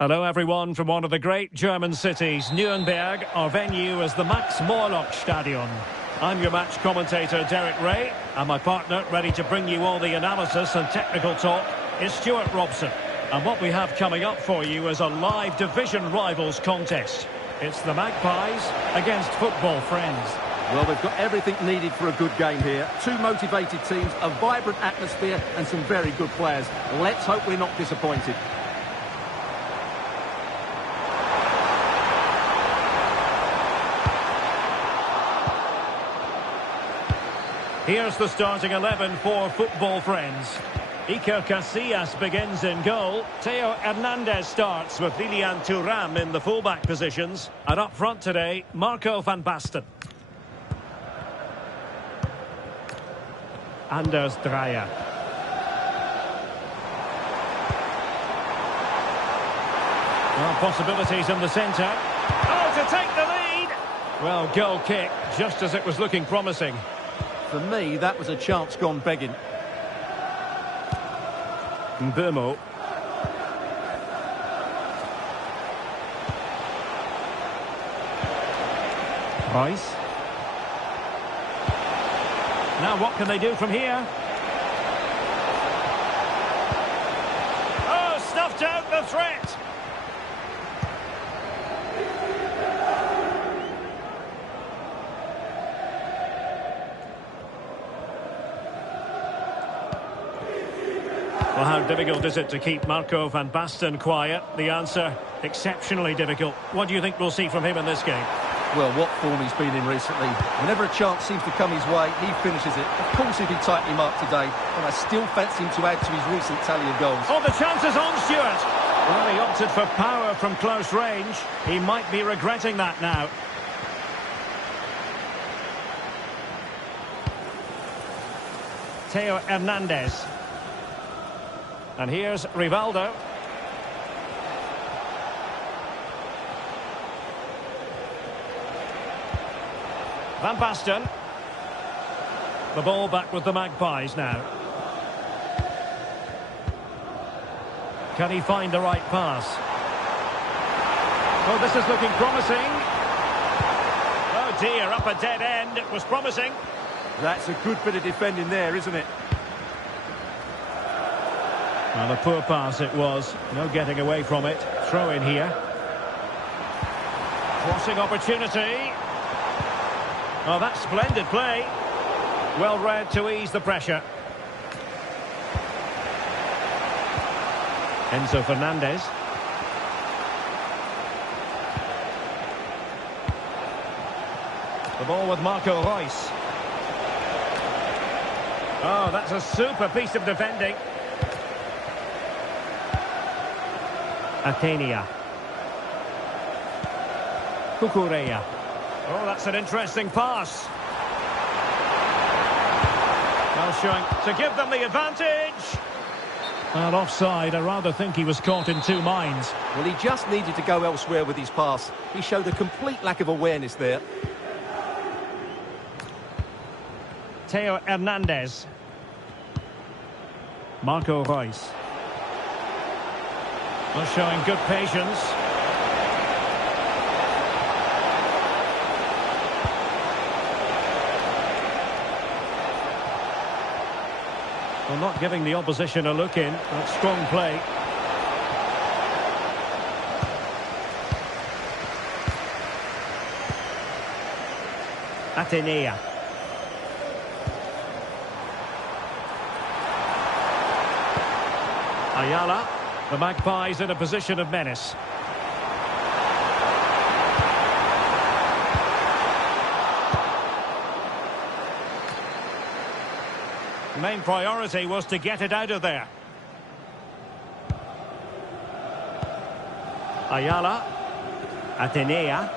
Hello everyone from one of the great German cities, Nuremberg. Our venue is the Max-Morlock-Stadion. I'm your match commentator Derek Ray, and my partner ready to bring you all the analysis and technical talk is Stuart Robson. And what we have coming up for you is a live division rivals contest. It's the Magpies against football friends. Well, they've got everything needed for a good game here. Two motivated teams, a vibrant atmosphere and some very good players. Let's hope we're not disappointed. Here's the starting 11 for football friends. Iker Casillas begins in goal. Theo Hernandez starts with Lilian Thuram in the fullback positions. And up front today, Marco van Basten. Anders Dreyer. Well, possibilities in the centre. Oh, to take the lead! Well, goal kick, just as it was looking promising. For me, that was a chance gone begging. Mbeumo. Rice. Now what can they do from here? Oh, snuffed out the threat! Well, how difficult is it to keep Marco van Basten quiet? The answer, exceptionally difficult. What do you think we'll see from him in this game? Well, what form he's been in recently. Whenever a chance seems to come his way, he finishes it. Of course he'll be tightly marked today, but I still fancy him to add to his recent tally of goals. Oh, the chance is on, Stuart! Well, he opted for power from close range. He might be regretting that now. Theo Hernandez. And here's Rivaldo. Van Basten. The ball back with the Magpies now. Can he find the right pass? Oh, this is looking promising. Oh dear, up a dead end. It was promising. That's a good bit of defending there, isn't it? Well, a poor pass it was. No getting away from it. Throw in here. Crossing opportunity. Oh, that's splendid play. Well read to ease the pressure. Enzo Fernandez. The ball with Marco Reus. Oh, that's a super piece of defending. Athenia. Cucurella. Oh, that's an interesting pass. Well, showing to give them the advantage. Well, offside. I rather think he was caught in two minds. Well, he just needed to go elsewhere with his pass. He showed a complete lack of awareness there. Theo Hernandez. Marco Reus. Well, showing good patience. Well, not giving the opposition a look in. That's strong play. Atenea. Ayala. The Magpies in a position of menace. The main priority was to get it out of there. Ayala. Atenea.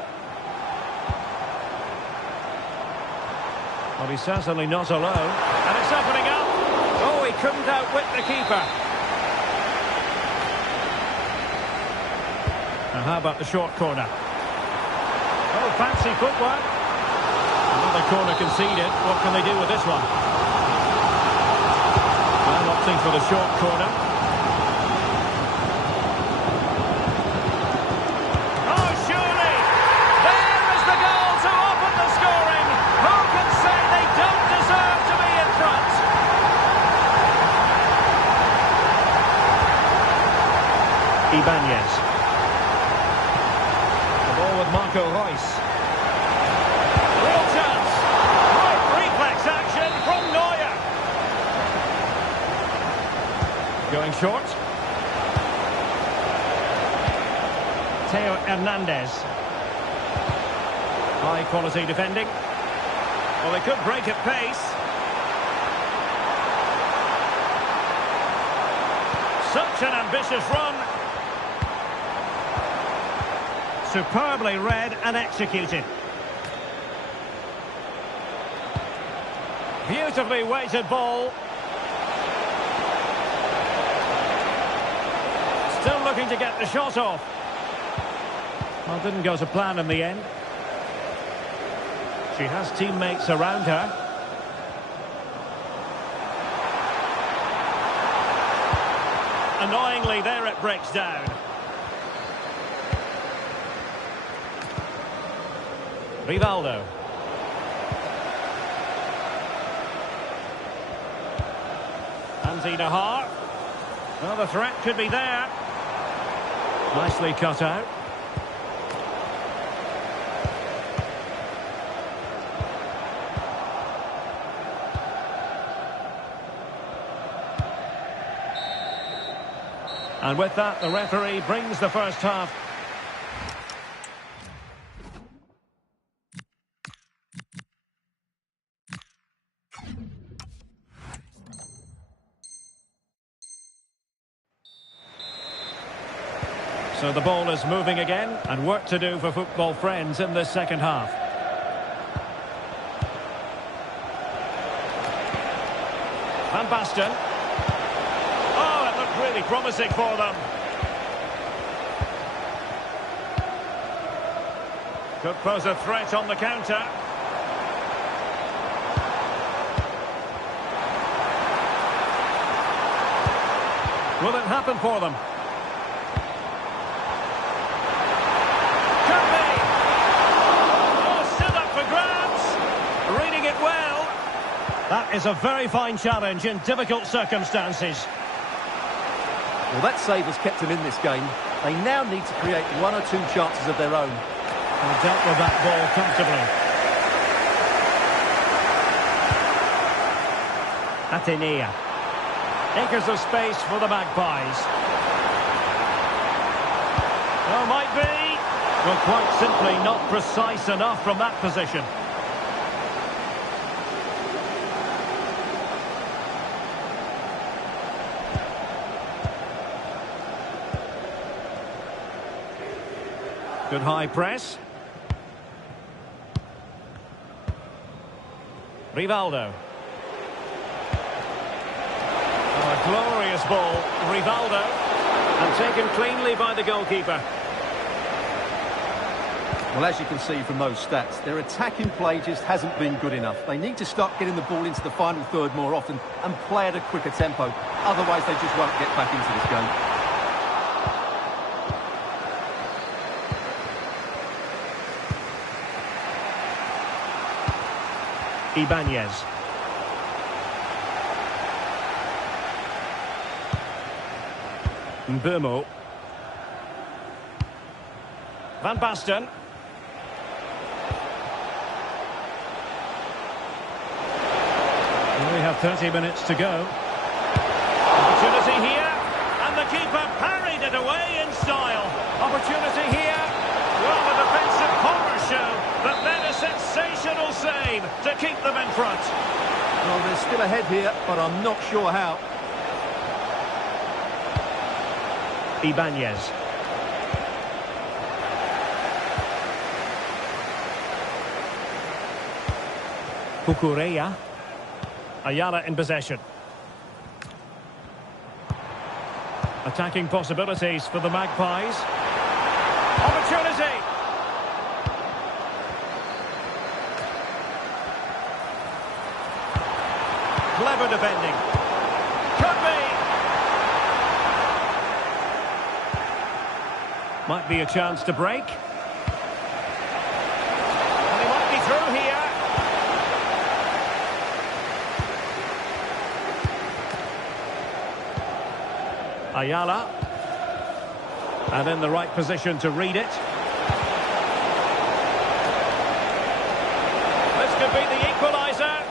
Well, he's certainly not alone. And it's opening up. Oh, he couldn't outwit the keeper. Now, how about the short corner? Oh, fancy footwork. Another corner conceded. What can they do with this one? Well, opting for the short corner. short. Theo Hernandez. High quality defending. Well, they could break at pace. Such an ambitious run. Superbly read and executed. Beautifully weighted ball. Still looking to get the shot off. Well, didn't go to plan in the end. She has teammates around her. Annoyingly, there it breaks down. Rivaldo. Anzina Har. Well, the threat could be there. Nicely cut out. And with that, the referee brings the first half. So the ball is moving again, and work to do for football friends in this second half. Van Basten. Oh, it looked really promising for them. Could pose a threat on the counter. Will it happen for them? That is a very fine challenge in difficult circumstances. Well, that save has kept them in this game. They now need to create one or two chances of their own. And dealt with that ball comfortably. Atenea. Acres of space for the Magpies. Oh, might be. Well, quite simply not precise enough from that position. Good high press. Rivaldo. Oh, a glorious ball. Rivaldo. And taken cleanly by the goalkeeper. Well, as you can see from those stats, their attacking play just hasn't been good enough. They need to start getting the ball into the final third more often and play at a quicker tempo. Otherwise, they just won't get back into this game. Ibanez. Mbumo. Van Basten. We have 30 minutes to go. Opportunity here, and the keeper parried it away in style. Opportunity here. Well, the defensive horror show, but then a sensational save to keep them in front. Well, they're still ahead here, but I'm not sure how. Ibanez. Cucurella. Ayala in possession. Attacking possibilities for the Magpies. Opportunity! Clever defending. Could be! Might be a chance to break. And he might be through here. Ayala. And in the right position to read it. This could be the equaliser.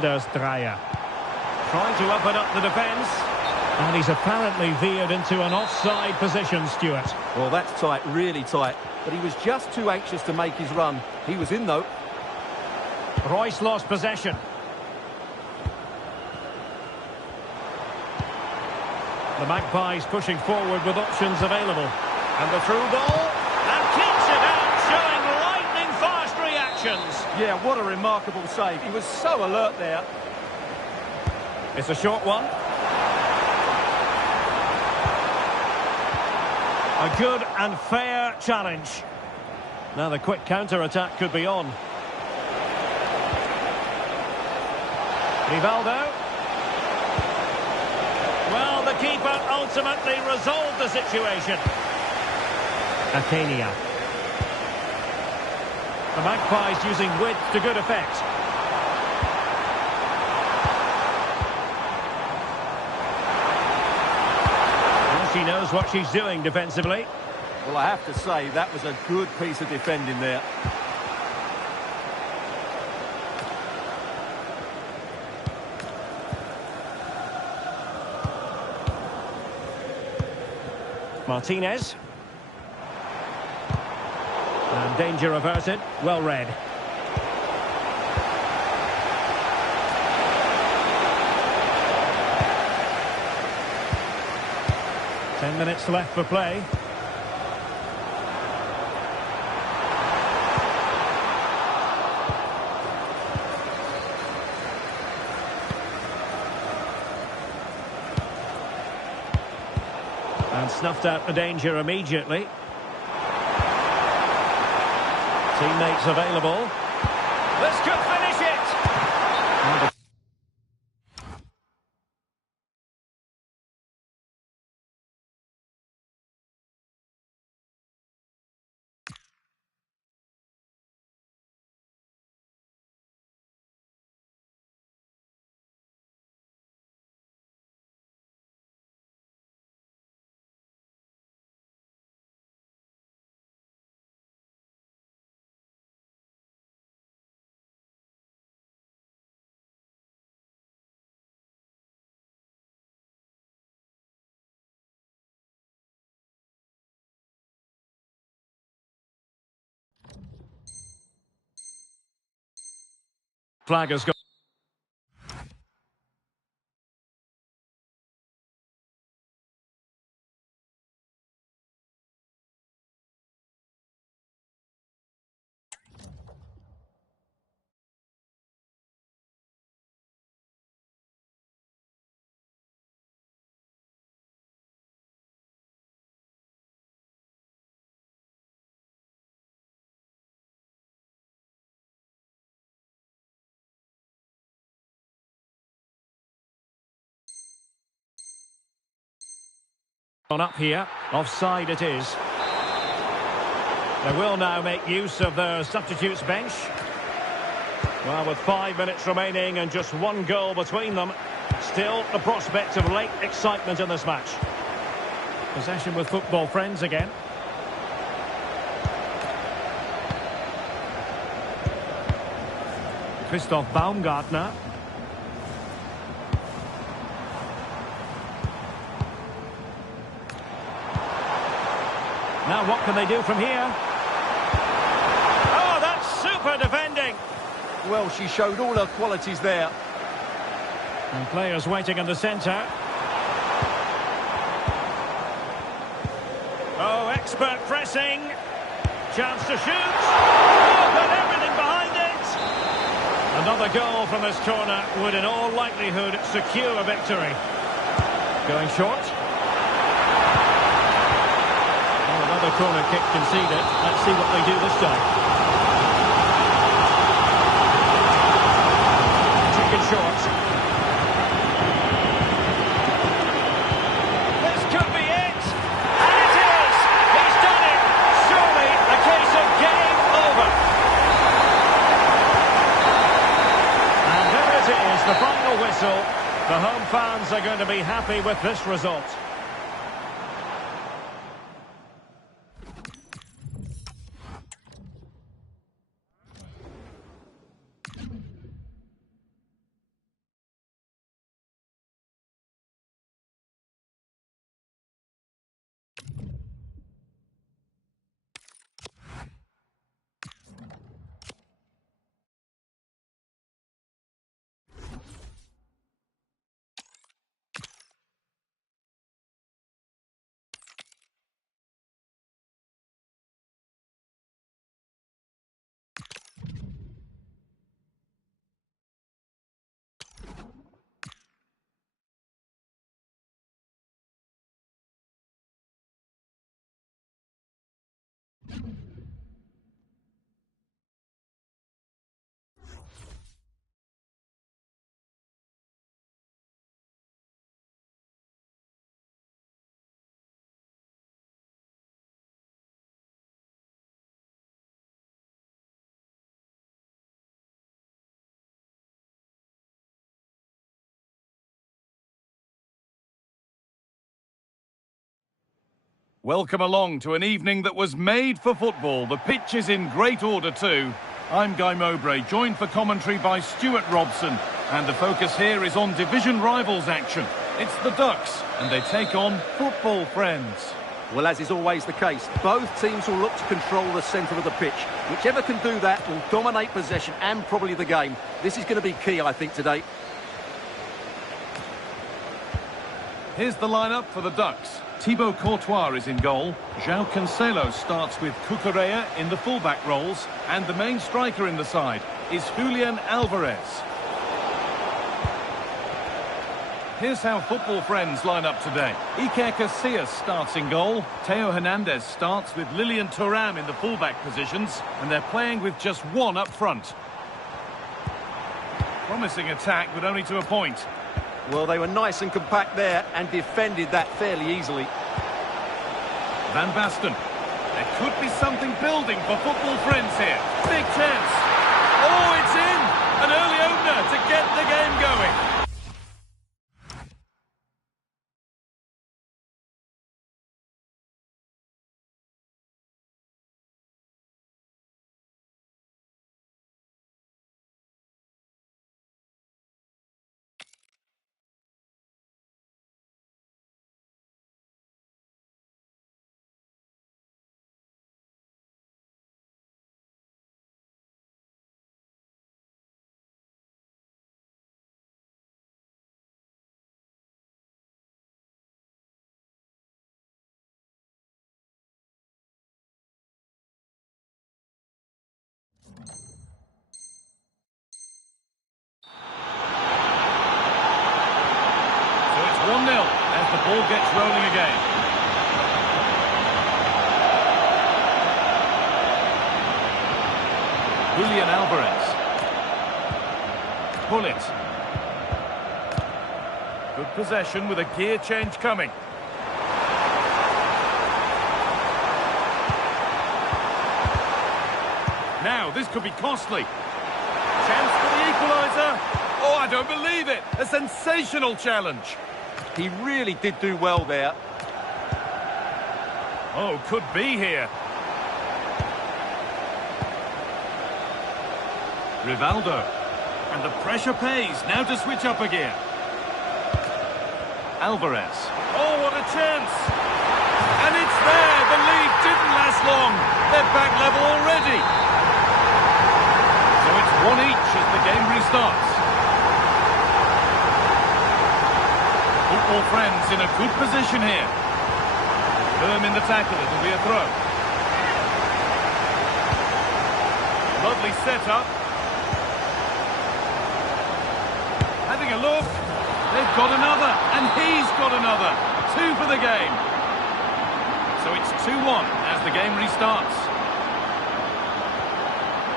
defenders, Dreyer. Trying to open up the defence. And he's apparently veered into an offside position, Stuart. Well, that's tight, really tight. But he was just too anxious to make his run. He was in, though. Royce lost possession. The Magpies pushing forward with options available. And the through ball. And kicks it out, showing lightning-fast reactions. Yeah, what a remarkable save. He was so alert there. It's a short one. A good and fair challenge. Now the quick counter-attack could be on. Rivaldo. Well, the keeper ultimately resolved the situation. Athenia. The Magpies using width to good effect. Well, she knows what she's doing defensively. Well, I have to say, that was a good piece of defending there. Martinez. And danger averted. Well read. Ten minutes left for play. And snuffed out the danger immediately. Teammates available. This could finish it! Flag has gone. On up here, offside it is. They will now make use of their substitutes bench. Well, with 5 minutes remaining and just one goal between them, still the prospect of late excitement in this match. Possession with football friends again. Christoph Baumgartner. Now what can they do from here? Oh, that's super defending. Well, she showed all her qualities there. And players waiting in the centre. Oh, expert pressing. Chance to shoot. Oh, got everything behind it. Another goal from this corner would in all likelihood secure a victory. Going short. Another corner kick conceded. Let's see what they do this time. Taken short. This could be it. And it is. He's done it. Surely a case of game over. And there it is, the final whistle. The home fans are going to be happy with this result. Welcome along to an evening that was made for football. The pitch is in great order too. I'm Guy Mowbray, joined for commentary by Stuart Robson. And the focus here is on division rivals action. It's the Ducks, and they take on football friends. Well, as is always the case, both teams will look to control the centre of the pitch. Whichever can do that will dominate possession and probably the game. This is going to be key, I think, today. Here's the lineup for the Ducks. Thibaut Courtois is in goal. João Cancelo starts with Cucurella in the fullback roles. And the main striker in the side is Julian Alvarez. Here's how football friends line up today. Iker Casillas starts in goal. Theo Hernandez starts with Lilian Thuram in the fullback positions. And they're playing with just one up front. Promising attack, but only to a point. Well, they were nice and compact there and defended that fairly easily. Van Basten. There could be something building for football friends here. Big chance. Oh, it's in! An early opener to get the game going. So it's 1-0 as the ball gets rolling again. Julian Alvarez. Pull it. Good possession with a gear change coming. Now, this could be costly. Chance for the equaliser. Oh, I don't believe it. A sensational challenge. He really did do well there. Oh, could be here. Rivaldo. And the pressure pays. Now to switch up again. Alvarez. Oh, what a chance. And it's there. The lead didn't last long. They're back level already. So it's 1 each as the game restarts. Football friends in a good position here. Firm in the tackle, it'll be a throw. Lovely setup. Having a look. They've got another, and he's got another. 2 for the game. So it's 2-1 as the game restarts.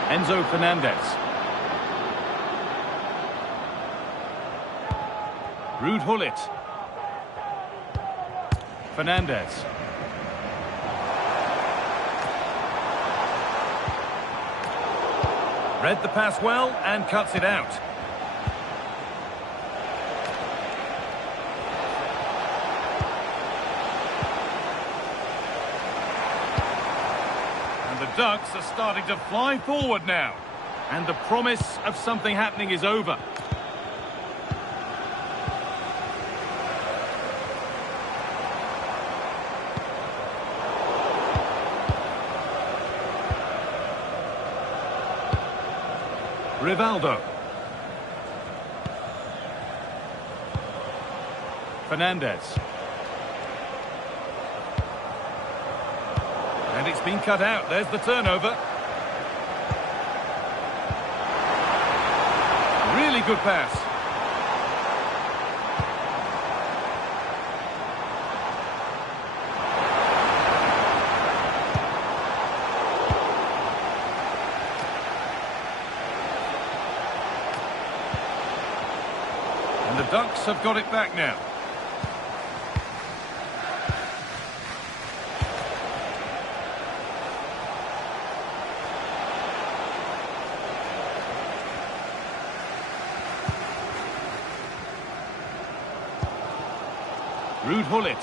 Enzo Fernandez. Ruud Gullit. Fernandez. Read the pass well and cuts it out. And the Ducks are starting to fly forward now. And the promise of something happening is over. Rivaldo. Fernandez. And it's been cut out. There's the turnover. Really good pass. And the Ducks have got it back now. Ruud Gullit.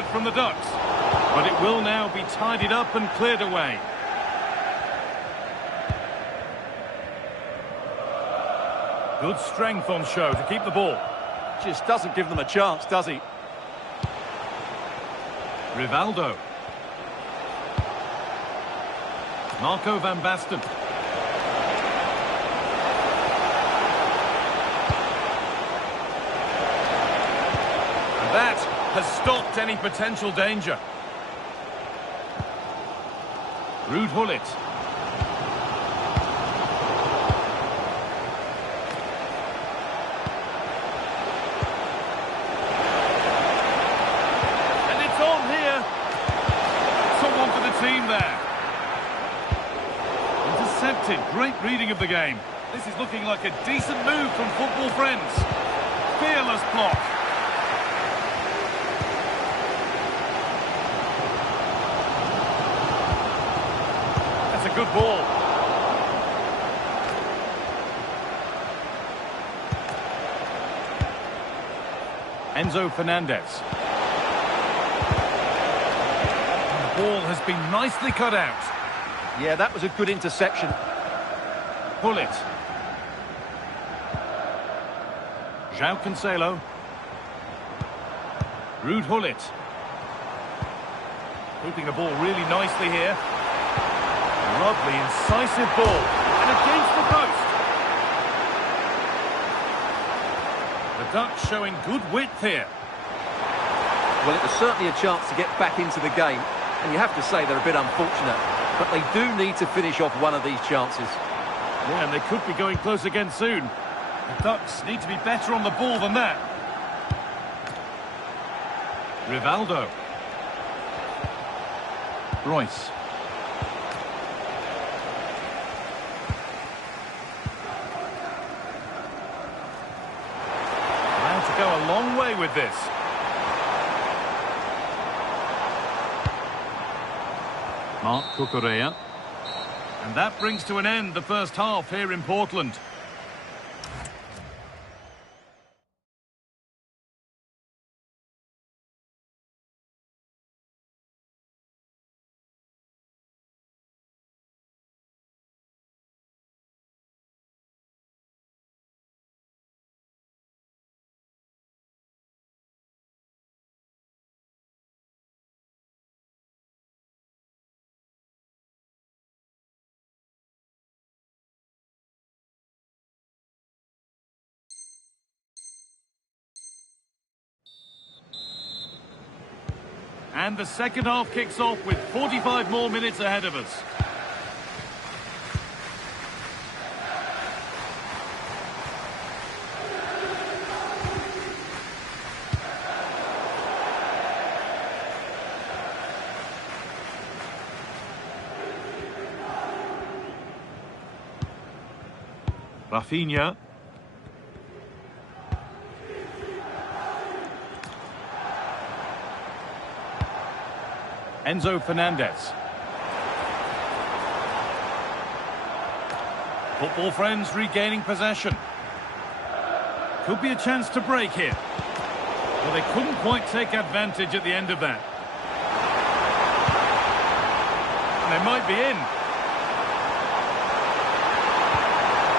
good from the Ducks. But it will now be tidied up and cleared away. Good strength on show to keep the ball. Just doesn't give them a chance, does he? Rivaldo. Marco van Basten. And that has stopped any potential danger. Ruud Gullit. And it's on here. Someone for the team there. Intercepted. Great reading of the game. This is looking like a decent move from football friends. Fearless block. That's a good ball. Enzo Fernandez. The ball has been nicely cut out. Yeah, that was a good interception. Gullit. João Cancelo. Ruud Gullit. Moving the ball really nicely here. Lovely, incisive ball. And against the post. The Dutch showing good width here. Well, it was certainly a chance to get back into the game. And you have to say they're a bit unfortunate. But they do need to finish off one of these chances. Yeah, and they could be going close again soon. The Ducks need to be better on the ball than that. Rivaldo. Royce. Now to go a long way with this. Marc Cucurella. And that brings to an end the first half here in Portland. And the second half kicks off with 45 more minutes ahead of us. Rafinha. Enzo Fernandez. Football friends regaining possession. Could be a chance to break here. Well, they couldn't quite take advantage at the end of that. And they might be in.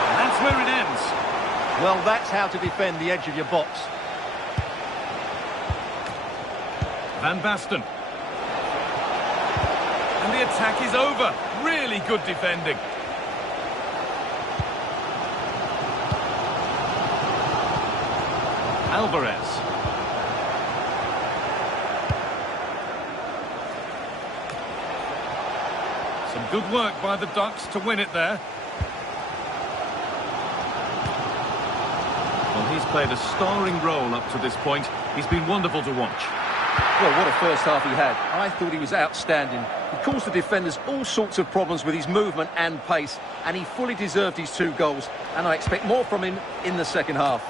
And that's where it ends. Well, that's how to defend the edge of your box. Van Basten. And the attack is over. Really good defending. Alvarez. Some good work by the Ducks to win it there. Well, he's played a starring role up to this point. He's been wonderful to watch. Well, what a first half he had. I thought he was outstanding. He caused the defenders all sorts of problems with his movement and pace, and he fully deserved his 2 goals, and I expect more from him in the second half.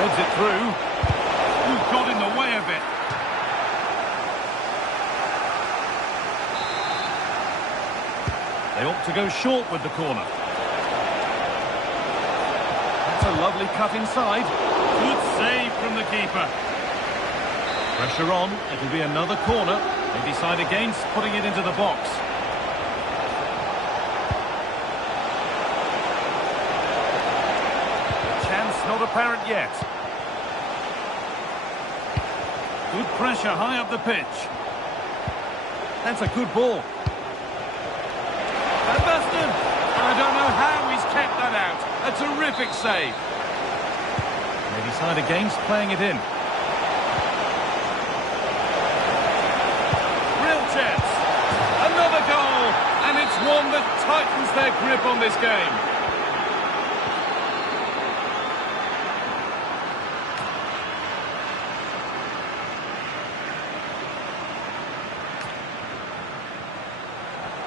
Heads it through. Ooh, got in the way of it. They ought to go short with the corner. That's a lovely cut inside. Good save from the keeper. Pressure on, it'll be another corner. They decide against putting it into the box. The chance not apparent yet. Good pressure high up the pitch. That's a good ball. Van Basten! I don't know how he's kept that out. A terrific save. They decide against playing it in. Real chance. Another goal. And it's one that tightens their grip on this game.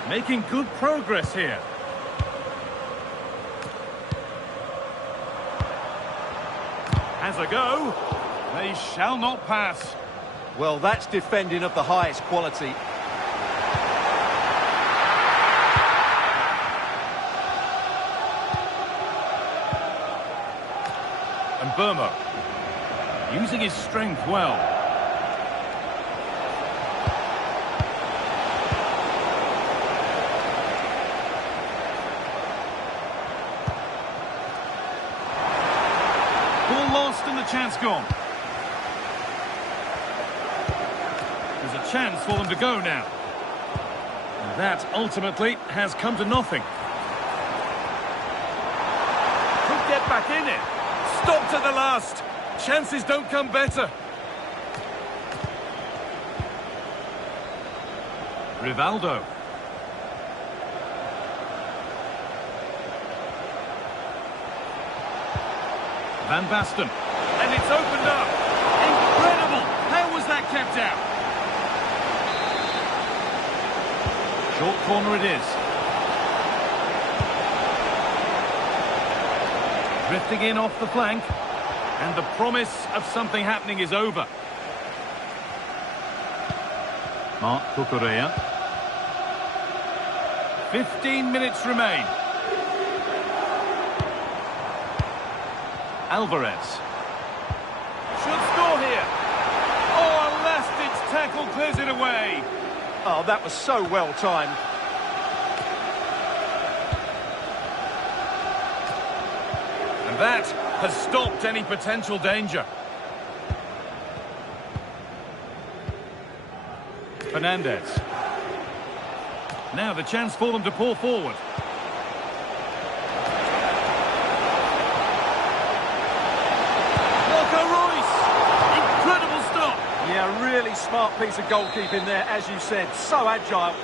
Making good progress here. Has a go. They shall not pass. Well, that's defending of the highest quality. And Burmo, using his strength well. Ball lost and the chance gone. There's a chance for them to go now. And that ultimately has come to nothing. Could get back in it. Stopped at the last. Chances don't come better. Rivaldo. Van Basten. And it's opened up. Incredible. How was that kept out? Short corner it is. Drifting in off the flank. And the promise of something happening is over. Marc Cucurella. 15 minutes remain. Alvarez. Should score here. Oh, a last-ditch tackle clears it away. Oh, that was so well timed. And that has stopped any potential danger. Fernandez. Now the chance for them to pull forward. Yeah, really smart piece of goalkeeping there, as you said. So agile.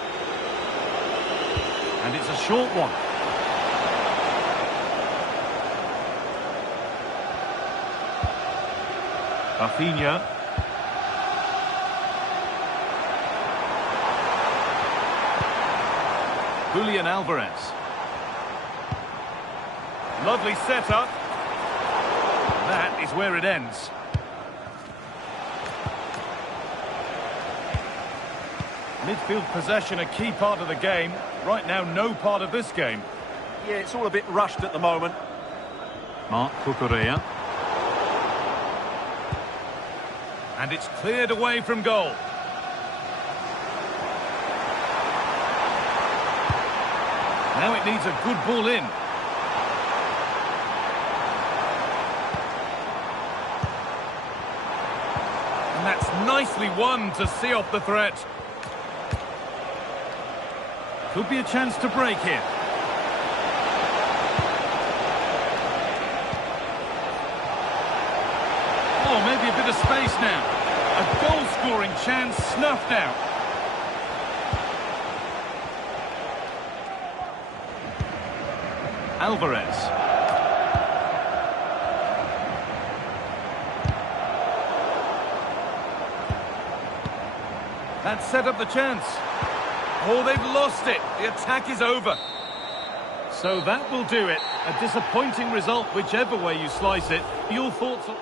And it's a short one. Rafinha. Julian Alvarez. Lovely setup. That is where it ends. Midfield possession a key part of the game. Right now, no part of this game. Yeah, it's all a bit rushed at the moment. Marc Cucurella. And it's cleared away from goal. Now it needs a good ball in. And that's nicely won to see off the threat. Could be a chance to break here. Oh, maybe a bit of space now. A goal-scoring chance snuffed out. Alvarez. That set up the chance. Oh, they've lost it. The attack is over. So that will do it. A disappointing result, whichever way you slice it. Your thoughts on...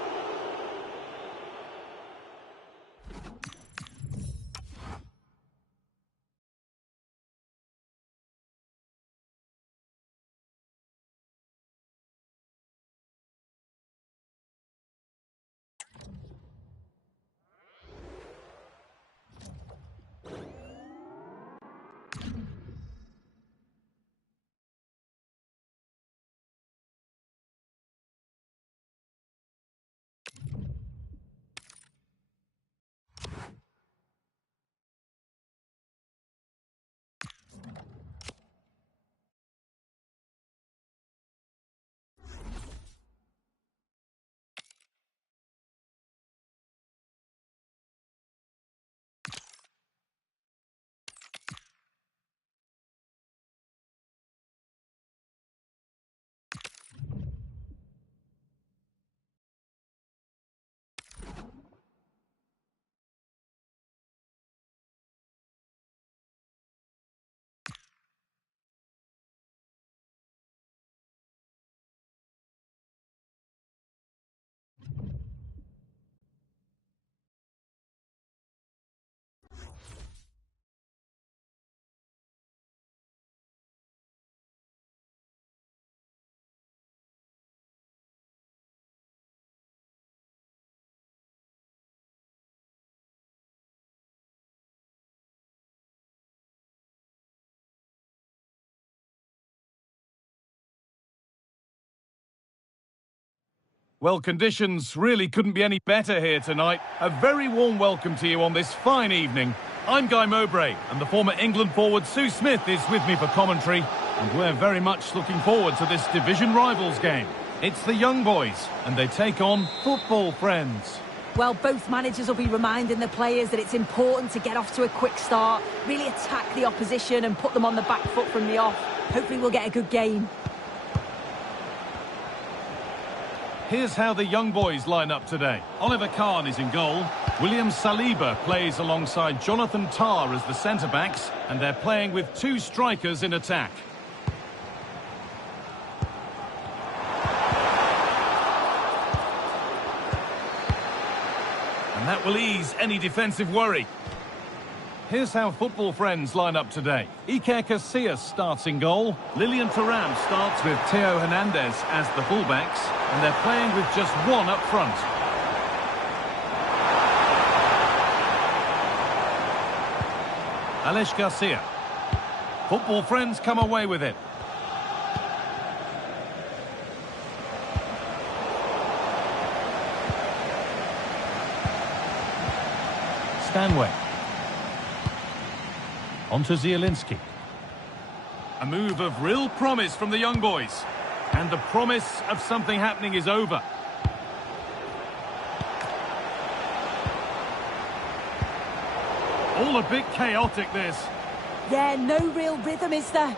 Well, conditions really couldn't be any better here tonight. A very warm welcome to you on this fine evening. I'm Guy Mowbray, and the former England forward Sue Smith is with me for commentary. And we're very much looking forward to this division rivals game. It's the young boys, and they take on football friends. Well, both managers will be reminding the players that it's important to get off to a quick start, really attack the opposition and put them on the back foot from the off. Hopefully we'll get a good game. Here's how the young boys line up today. Oliver Kahn is in goal. William Saliba plays alongside Jonathan Tah as the centre-backs, and they're playing with two strikers in attack. And that will ease any defensive worry. Here's how football friends line up today. Iker Casillas starts in goal. Lilian Thuram starts with Theo Hernandez as the fullbacks, and they're playing with just one up front. Aleix Garcia. Football friends come away with it. Stanway. On to Zielinski. A move of real promise from the young boys. And the promise of something happening is over. All a bit chaotic, this. Yeah, no real rhythm, is there?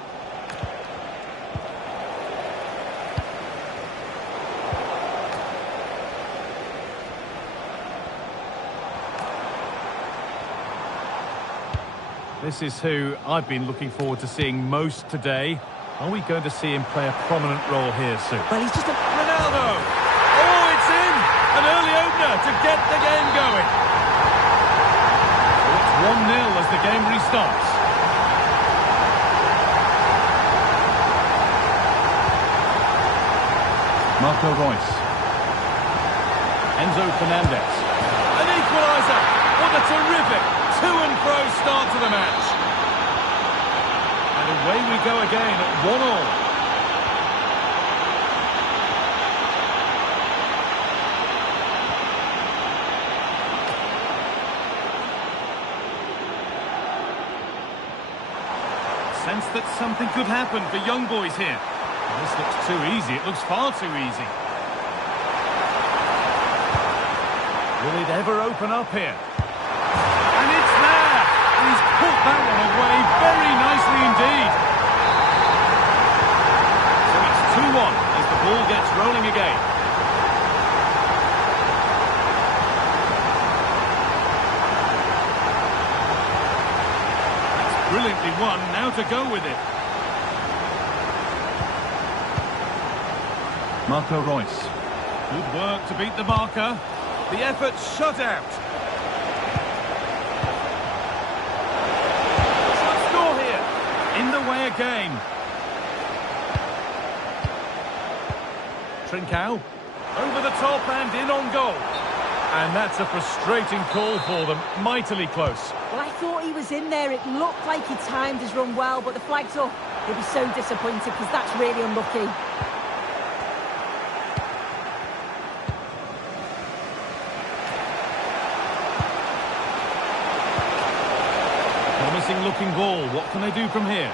This is who I've been looking forward to seeing most today. Are we going to see him play a prominent role here soon? Well, he's just a... Ronaldo! Oh, it's in! An early opener to get the game going. So it's 1-0 as the game restarts. Marco Reus. Enzo Fernandez. An equaliser! What a terrific to-and-fro start to the match. And away we go again at 1-1. Sense that something could happen for young boys here. This looks too easy. It looks far too easy. Will it ever open up here? And it's there! And he's put that one away very nicely indeed. So it's 2-1 as the ball gets rolling again. That's brilliantly won. Now to go with it. Marco Reus. Good work to beat the marker. The effort shut out. Shot score here. In the way again. Trincao. Over the top and in on goal. And that's a frustrating call for them. Mightily close. Well, I thought he was in there. It looked like he timed his run well, but the flag's up. He'll be so disappointed because that's really unlucky. Looking ball. What can they do from here?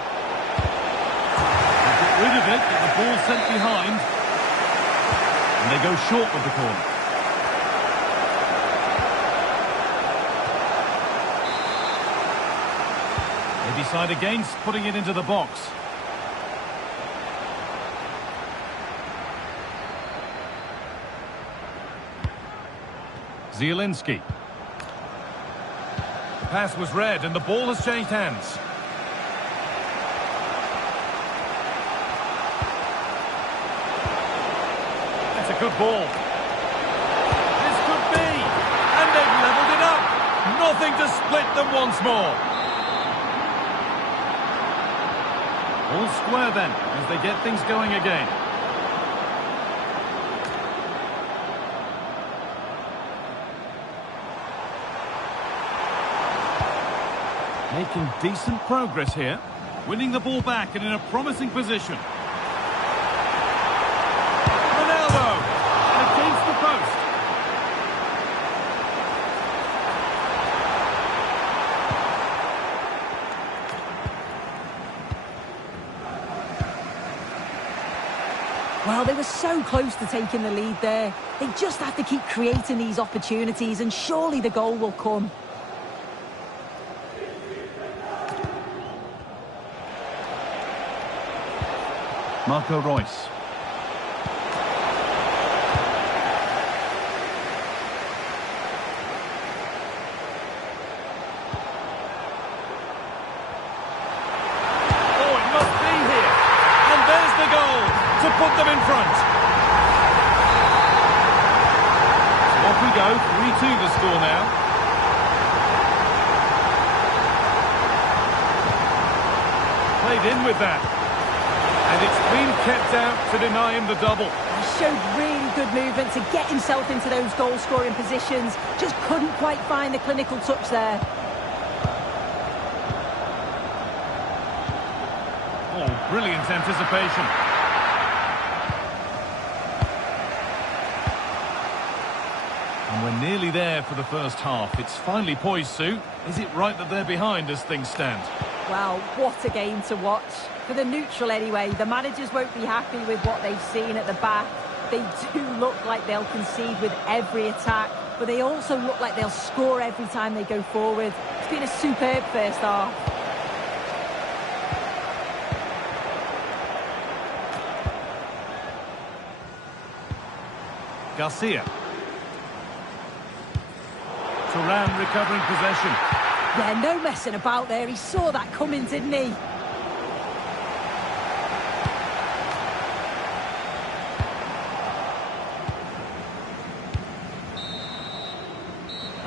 They get rid of it, but the ball's sent behind. And they go short with the corner. They decide against putting it into the box. Zielinski. Pass was read and the ball has changed hands. That's a good ball. This could be. And they've levelled it up. Nothing to split them once more. All square then as they get things going again. Making decent progress here. Winning the ball back and in a promising position. Ronaldo! And against they were so close to taking the lead there. They just have to keep creating these opportunities, and surely the goal will come. Marco Reus. To put them in front. So off we go, 3-2 the score now. Played in with that. And it's been kept out to deny him the double. He showed really good movement to get himself into those goal-scoring positions. Just couldn't quite find the clinical touch there. Oh, brilliant anticipation. And we're nearly there for the first half. It's finally poised, Sue. Is it right that they're behind as things stand? Well, what a game to watch. For the neutral anyway, the managers won't be happy with what they've seen at the back. They do look like they'll concede with every attack, but they also look like they'll score every time they go forward. It's been a superb first half. Garcia. Turan recovering possession. Yeah, no messing about there. He saw that coming, didn't he?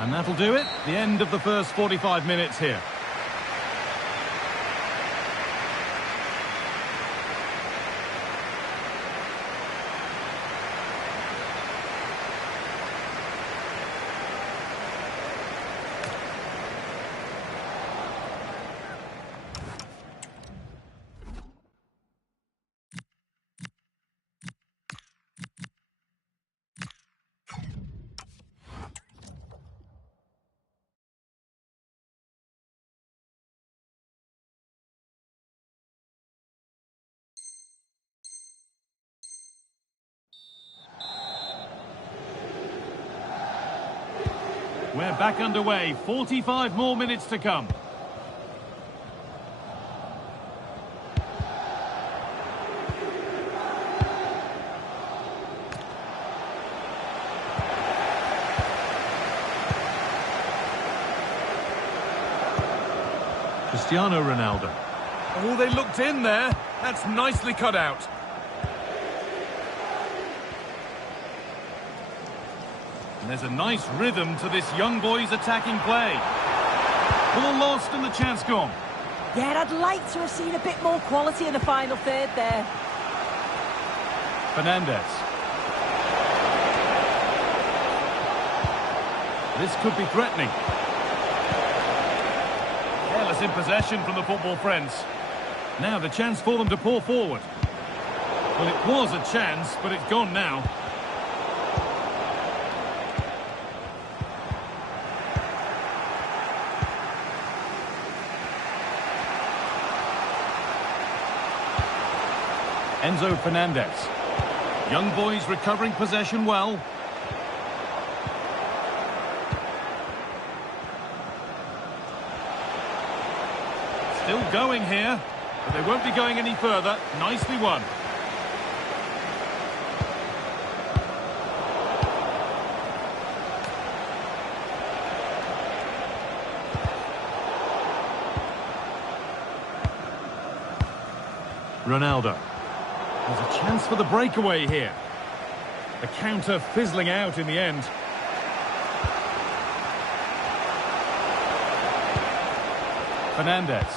And that'll do it. The end of the first 45 minutes here. We're back underway. 45 more minutes to come. Cristiano Ronaldo. Oh, they looked in there. That's nicely cut out. And there's a nice rhythm to this young boy's attacking play. Ball lost and the chance gone. Yeah, I'd like to have seen a bit more quality in the final third there. Fernandez. This could be threatening. Careless in possession from the football friends. Now the chance for them to pour forward. Well, it was a chance, but it's gone now. Enzo Fernandez. Young boys recovering possession well. Still going here, but they won't be going any further. Nicely won. Ronaldo. There's a chance for the breakaway here. The counter fizzling out in the end. Fernandez.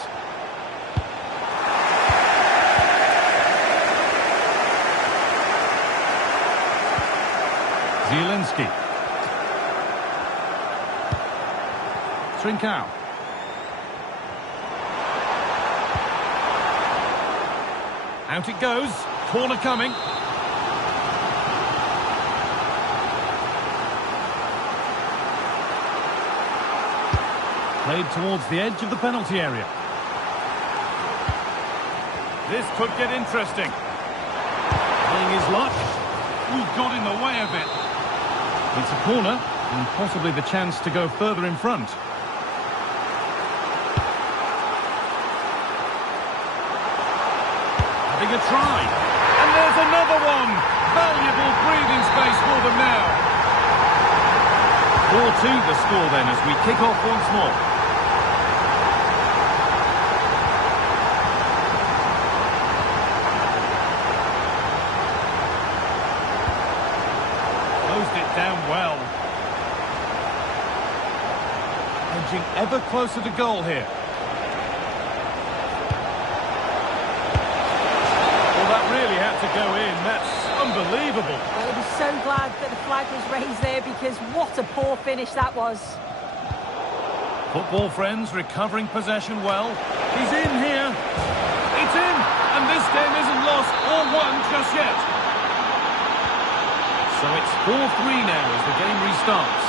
Zielinski. Trincao. Out it goes. Corner coming. Played towards the edge of the penalty area. This could get interesting. Trying his luck. Ooh, got in the way of it. It's a corner, and possibly the chance to go further in front. Having a try. And there's another one. Valuable breathing space for them now. 4-2 the score then as we kick off once more. Closed it down well. Edging ever closer to goal here. Really had to go in. That's unbelievable. Well, he was so glad that the flag was raised there because what a poor finish that was. Football friends recovering possession well. He's in here. It's in. And this game isn't lost or won just yet. So it's 4-3 now as the game restarts.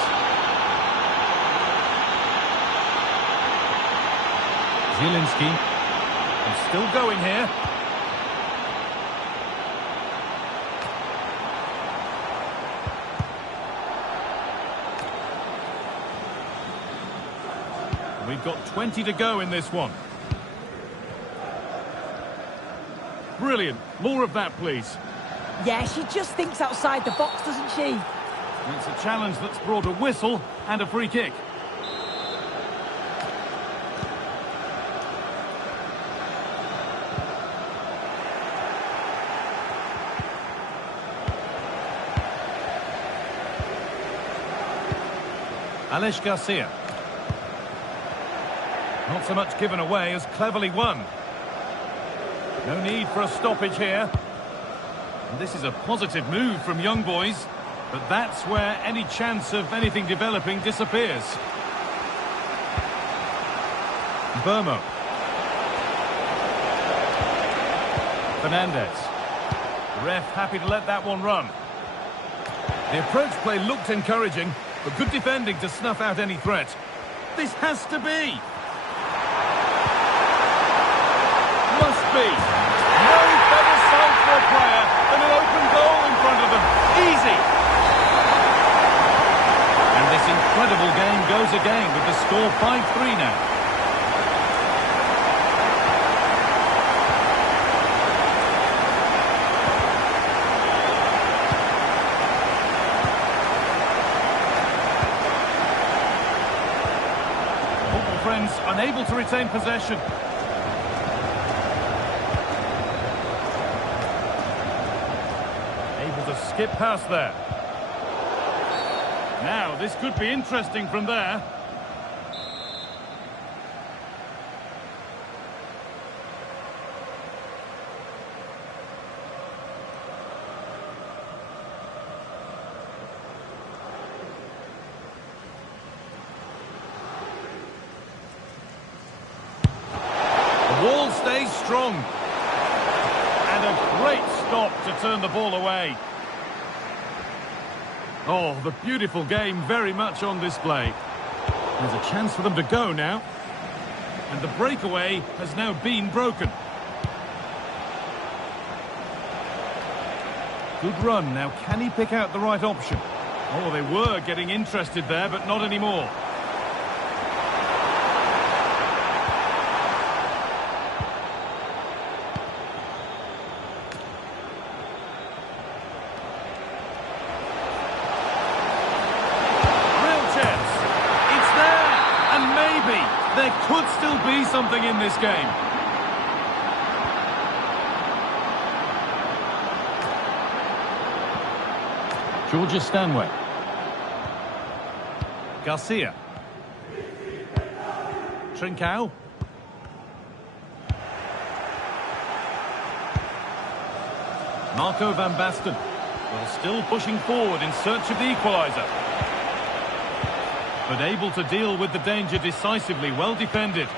Zielinski. And still going here. We've got 20 to go in this one. Brilliant. More of that, please. Yeah, she just thinks outside the box, doesn't she? It's a challenge that's brought a whistle and a free kick. Alex Garcia. Not so much given away as cleverly won. No need for a stoppage here. And this is a positive move from young boys, but that's where any chance of anything developing disappears. Burmo. Fernandez. The ref happy to let that one run. The approach play looked encouraging, but good defending to snuff out any threat. This has to be. Must be. No better sight for a player than an open goal in front of them. Easy. And this incredible game goes again with the score 5-3 now. Football friends unable to retain possession. Skip past there. Now, this could be interesting from there. The wall stays strong. And a great stop to turn the ball away. Oh, the beautiful game very much on display. There's a chance for them to go now. And the breakaway has now been broken. Good run. Now, can he pick out the right option? Oh, they were getting interested there, but not anymore. There could still be something in this game. Georgia Stanway. Garcia. Trincao. Marco van Basten. Well, still pushing forward in search of the equaliser. But able to deal with the danger decisively, well defended.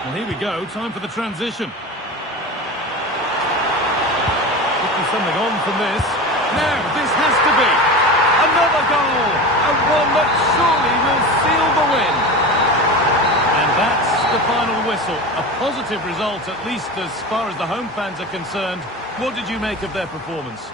Well, here we go, time for the transition. Could be something on from this. Now, this has to be another goal, and one that surely will seal the win. And that's the final whistle. A positive result, at least as far as the home fans are concerned, What did you make of their performance?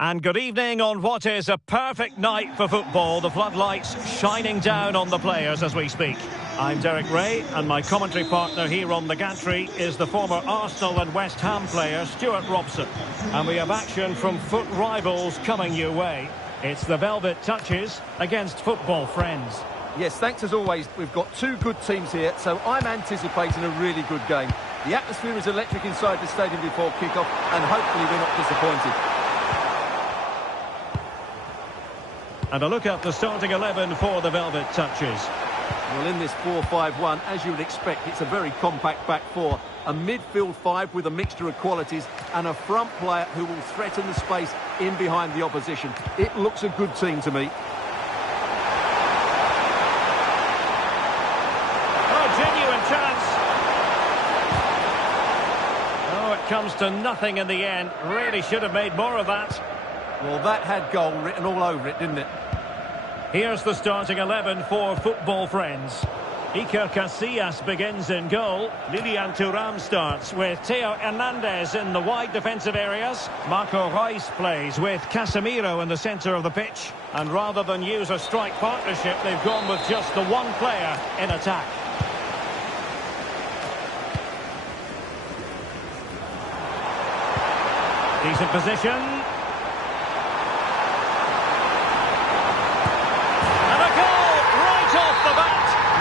And good evening on what is a perfect night for football. The floodlights shining down on the players as we speak. I'm Derek Ray, and my commentary partner here on the gantry is the former Arsenal and West Ham player Stuart Robson. And we have action from foot rivals coming your way. It's the Velvet Touches against football friends. Yes, thanks as always. We've got two good teams here, so I'm anticipating a really good game. The atmosphere is electric inside the stadium before kick-off, and hopefully we're not disappointed. And a look at the starting 11 for the Velvet Touches. Well, in this 4-5-1, as you would expect, it's a very compact back four. A midfield five with a mixture of qualities and a front player who will threaten the space in behind the opposition. It looks a good team to me. Oh, genuine chance. Oh, it comes to nothing in the end. Really should have made more of that. Well, that had goal written all over it, didn't it? Here's the starting 11 for football friends. Iker Casillas begins in goal. Lilian Thuram starts with Theo Hernandez in the wide defensive areas. Marco Reus plays with Casemiro in the centre of the pitch. And rather than use a strike partnership, they've gone with just the one player in attack. Decent position.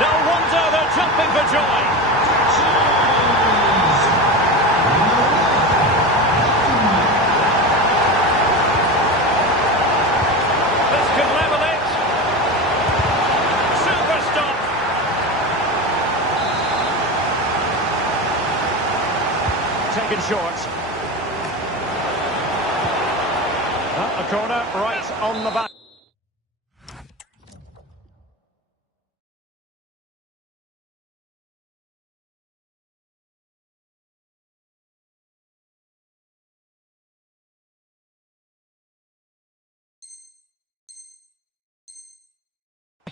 No wonder they're jumping for joy. This could level it. Super stop. Taken short. A corner right on the back.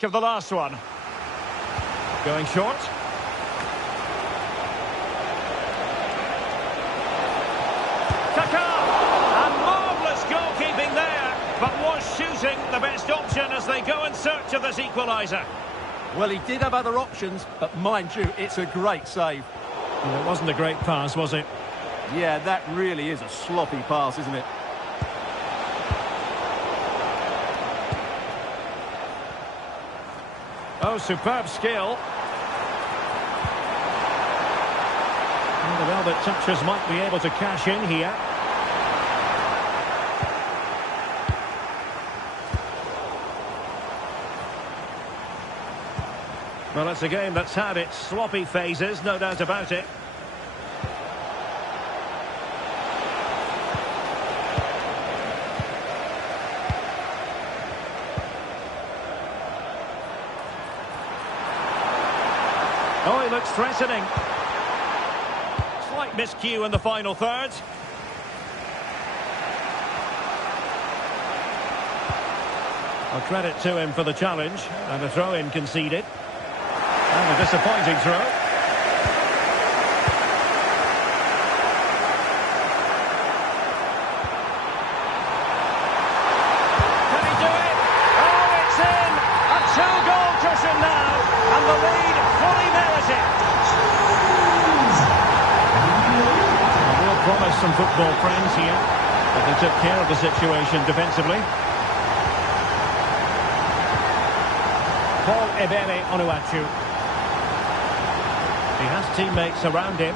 Of the last one. Going short. Kaká! And marvellous goalkeeping there. But was shooting the best option as they go in search of this equaliser? Well, he did have other options, but mind you, it's a great save. Well, it wasn't a great pass, was it? Yeah, that really is a sloppy pass, isn't it? Oh, superb skill. The velvet touchers might be able to cash in here. Well, it's a game that's had its sloppy phases, no doubt about it. Oh, he looks threatening. Slight miscue in the final third. Well, credit to him for the challenge, and a throw-in conceded. And a disappointing throw. Can he do it? Oh, it's in! A two-goal cushion now, and the lead fully merited. Real promise from football friends here, but they took care of the situation defensively. Paul Ebere Onuachu. He has teammates around him.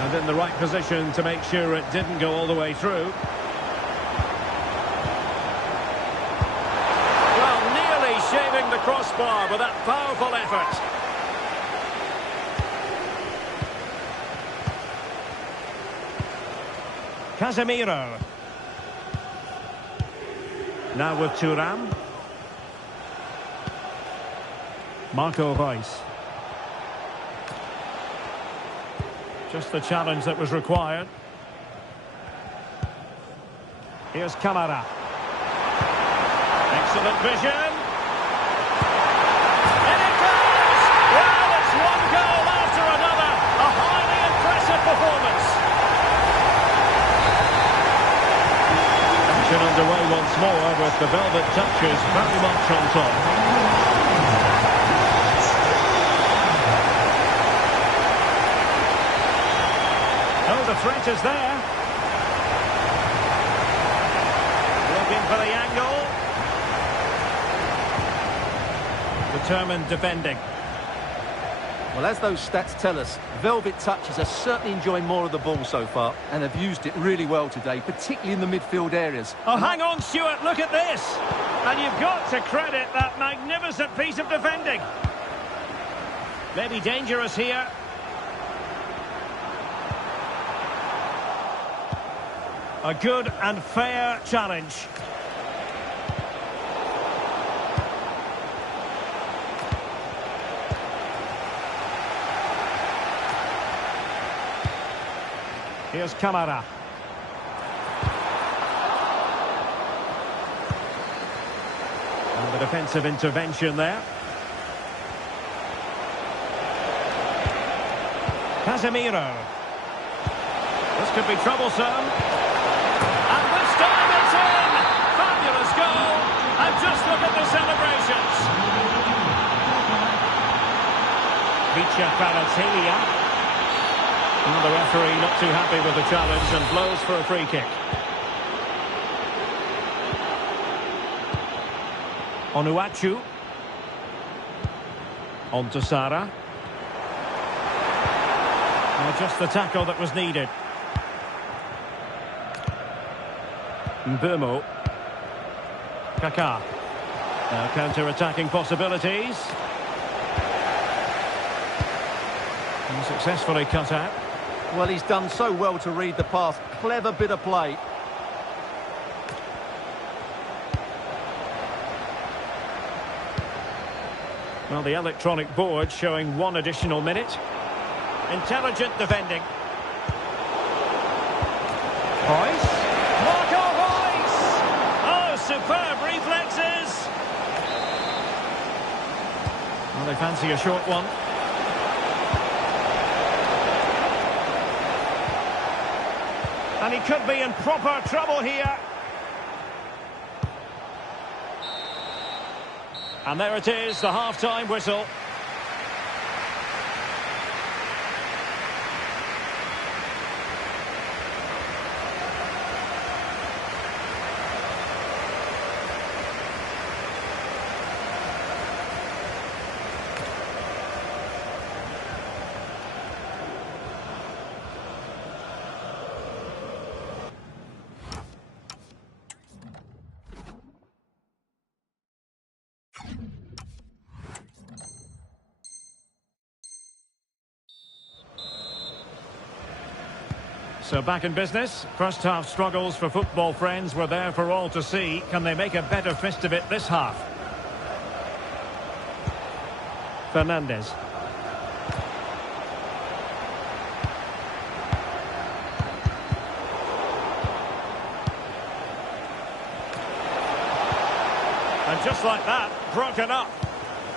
And in the right position to make sure it didn't go all the way through. Well, nearly shaving the crossbar with that powerful effort. Casemiro. Now with Thuram. Marco Reus. Just the challenge that was required. Here's Camara. Excellent vision. In it goes! Well, it's one goal after another. A highly impressive performance. Action underway once more with the velvet touchers very much on top. The threat is there. Looking for the angle. Determined defending. Well, as those stats tell us, velvet touchers are certainly enjoying more of the ball so far and have used it really well today, particularly in the midfield areas. Oh, hang on, Stuart, look at this. And you've got to credit that magnificent piece of defending. Maybe dangerous here. A good and fair challenge. Here's Camara. And the defensive intervention there. Casemiro. This could be troublesome. And just look at the celebrations. Bisakah. And the referee not too happy with the challenge and blows for a free kick. Onuachu. On to Sara. Well, just the tackle that was needed. Mbeumo. Kaká. Now counter-attacking possibilities. And successfully cut out. Well, he's done so well to read the pass. Clever bit of play. Well, the electronic board showing one additional minute. Intelligent defending. Reus. Marco Reus! Oh, superb reflexes! Well, they fancy a short one. And he could be in proper trouble here. And there it is, the half-time whistle. So back in business. First half struggles for football friends were there for all to see. Can they make a better fist of it this half? Fernandez. And just like that, broken up.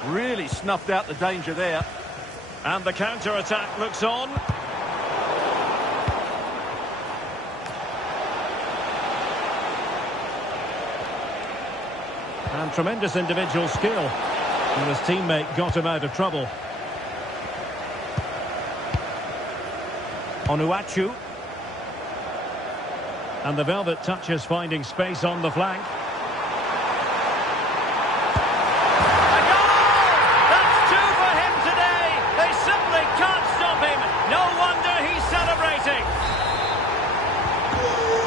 Really snuffed out the danger there. And the counter-attack looks on. And tremendous individual skill. And his teammate got him out of trouble. Onuachu. And the Velvet touches finding space on the flank. A goal! That's two for him today. They simply can't stop him. No wonder he's celebrating.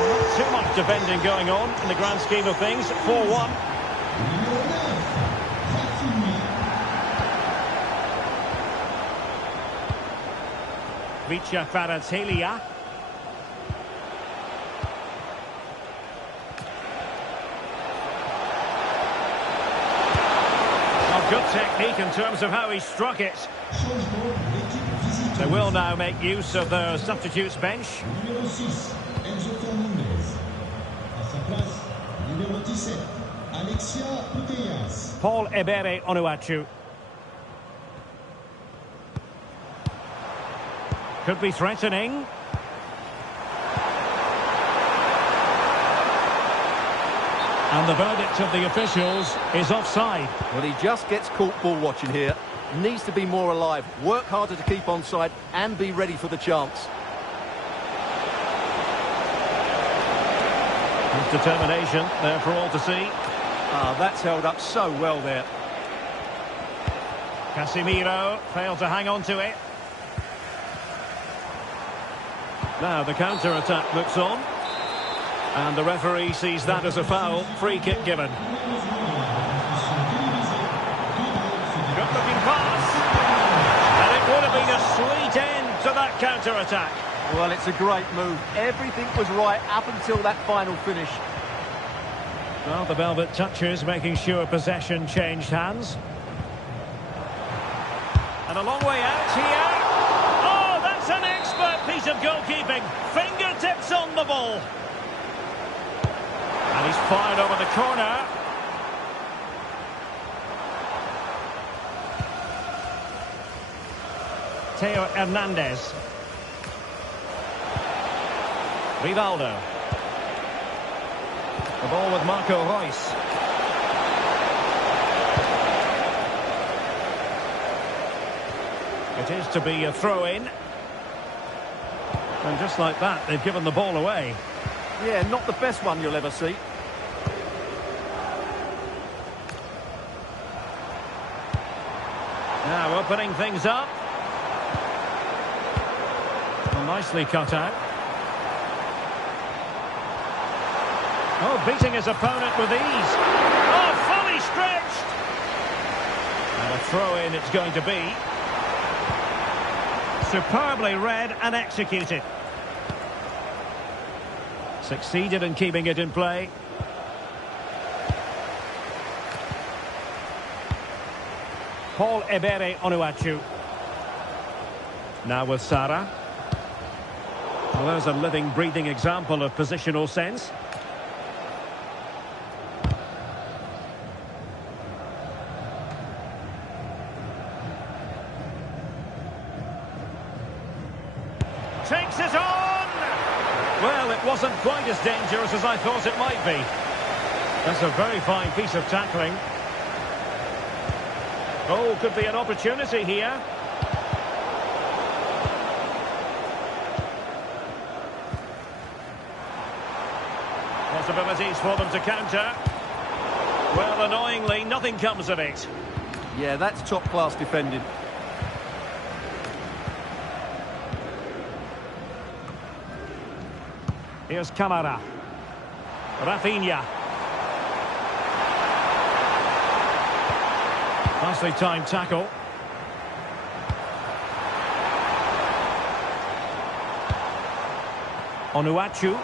Not too much defending going on in the grand scheme of things. 4-1. Vicha Kvaratskhelia. Good technique in terms of how he struck it. They will now make use of their substitutes bench. Paul Ebere Onuachu. Could be threatening. And the verdict of the officials is offside. Well, he just gets caught ball watching here. Needs to be more alive, work harder to keep onside and be ready for the chance. His determination there for all to see. Ah, that's held up so well there. Casemiro failed to hang on to it. Now the counter-attack looks on. And the referee sees that as a foul. Free kick given. Good-looking pass. And it would have been a sweet end to that counter-attack. Well, it's a great move. Everything was right up until that final finish. Well, the Velvet touches, making sure possession changed hands. And a long way out here. Oh, that's an expert piece of goalkeeping. Fingertips on the ball. And he's fired over the corner. Theo Hernandez. Rivaldo. The ball with Marco Reus. It is to be a throw-in. And just like that, they've given the ball away. Yeah, not the best one you'll ever see. Now opening things up. Well, nicely cut out. Oh, beating his opponent with ease. Oh, fully stretched. And a throw-in it's going to be. Superbly read and executed. Succeeded in keeping it in play. Paul Ebere Onuachu. Now with Sara. Well, there's a living, breathing example of positional sense. Takes it on! Well, it wasn't quite as dangerous as I thought it might be. That's a very fine piece of tackling. Oh, could be an opportunity here. Possibilities for them to counter. Well, annoyingly, nothing comes of it. Yeah, that's top-class defending. Here's Camara. Rafinha. Nicely timed tackle. Onuachu.